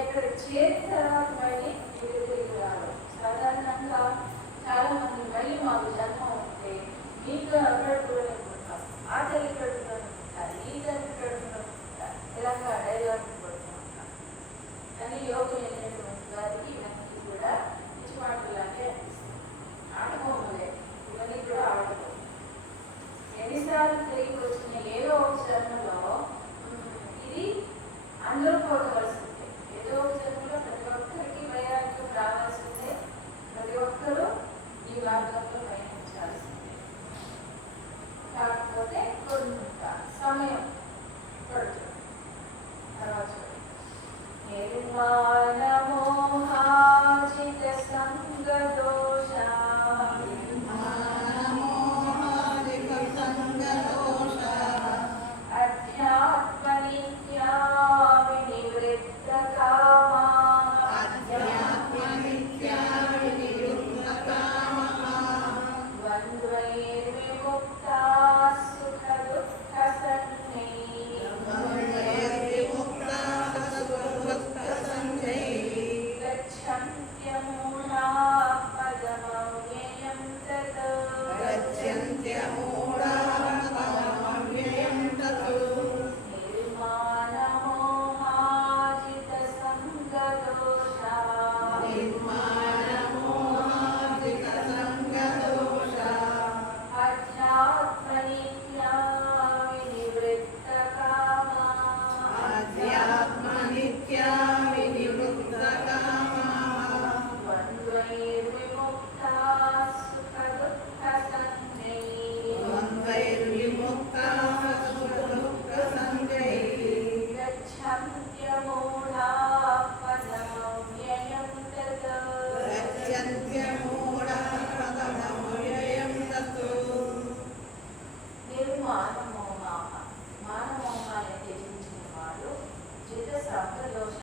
ఎక్కడ చేరిన తర్వాత మళ్ళీ తిరిగి రావడం. సాధారణంగా చాలా మంది మళ్ళీ మాకు జన్మ ఉంటే మీకు అక్కడ కూడా ఉంటాం, ఆ తల్లి కడుపులో ఉంటారు, ఈ తల్లి కడుపులో ఉంటారు, ఇలాగా డైలాగ్ పడుతూ ఉంటాం. కానీ యోగం అయినటువంటి వారికి ఇవన్నీ కూడా పిచ్చి మాటలాగే అనిపిస్తుంది. ఆడుకోమలే ఇవన్నీ కూడా ఆడుకో. ఎన్నిసార్లు తిరిగి వచ్చిన ఏదో ఒక జన్మలో ఇది అందరూ పోగవలసిందే. ఏదో ఒక జన్మలో ప్రతి ఒక్కరికి వైరాగ్యం రావాల్సిందే, ప్రతి ఒక్కరూ ఈ మార్గంలో పయనించాల్సిందే. కాకపోతే కొంత సమయం పడుతుంది. తర్వాత నిర్మాణమోహాజిత సంగదోషా